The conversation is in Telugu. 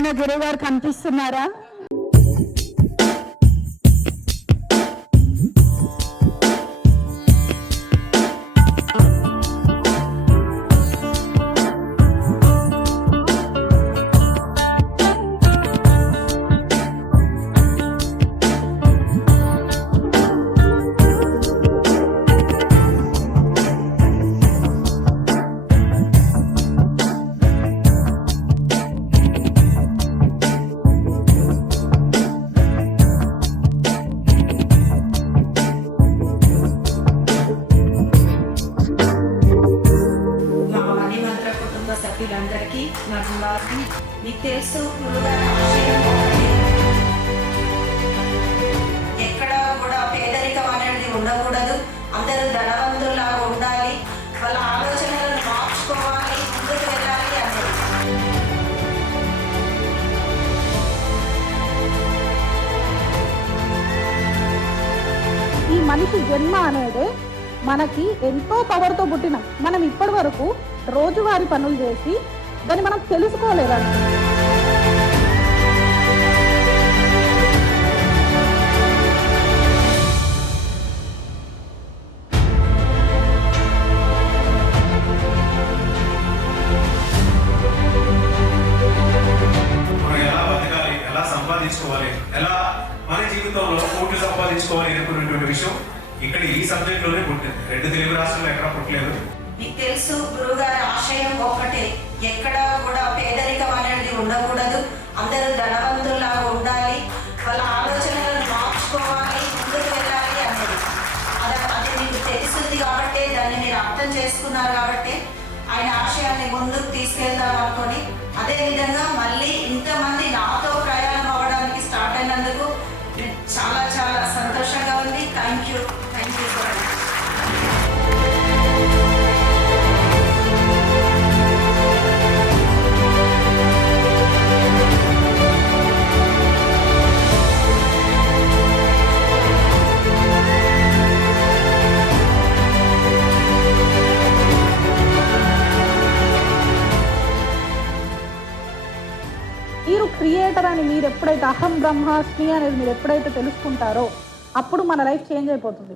ఎవరైనా గురువు గారు కనిపిస్తున్నారా? సభ్యులందరికీ నా గులాబీ. మీకు తెలుసు, ఎక్కడ కూడా పేదరికం అనేది ఉండకూడదు. అందరూ ధనవంతుల్లాగా ఉండాలి, వాళ్ళ ఆలోచనలను మార్చుకోవాలి, ముందుకు వెళ్ళాలి అనేది. ఈ మనిషి జన్మ అనేది మనకి ఎంతో పవర్తో పుట్టినాం. మనం ఇప్పటి వరకు రోజువారీ పనులు చేసి దాన్ని మనం తెలుసుకోలేదండి. ఎలా సంపాదించుకోవాలి, ఎలా మన జీవితంలో కోట్లు సంపాదించుకోవాలి అనుకున్నటువంటి విషయం ఇక్కడ ఈ సబ్జెక్ట్ లోనే పుట్టింది. 2 తెలుగు రాష్ట్రాల్లో ఎక్కడ పుట్టలేదు. మీకు తెలుసు, గురువుగారి ఆశయం ఒకటే, ఎక్కడ కూడా పేదరికం అనేది ఉండకూడదు. అందరూ ధనవంతుల్లాగా ఉండాలి, వాళ్ళ ఆలోచనలను మార్చుకోవాలి, ముందుకు వెళ్ళాలి అనేది. అది మీకు తెలుస్తుంది కాబట్టి, దాన్ని మీరు అర్థం చేసుకున్నారు కాబట్టి ఆయన ఆశయాన్ని ముందుకు తీసుకెళ్దాం అనుకొని, అదేవిధంగా మళ్ళీ ఇంతమంది నాతో ప్రయాణం అవ్వడానికి స్టార్ట్ అయినందుకు చాలా చాలా సంతోషంగా ఉంది. Thank you sir. మీరు క్రియేటర్ అని మీరు ఎప్పుడైతే అహం బ్రహ్మాస్మి అనేది మీరు ఎప్పుడైతే తెలుసుకుంటారో అప్పుడు మన లైఫ్ చేంజ్ అయిపోతుంది.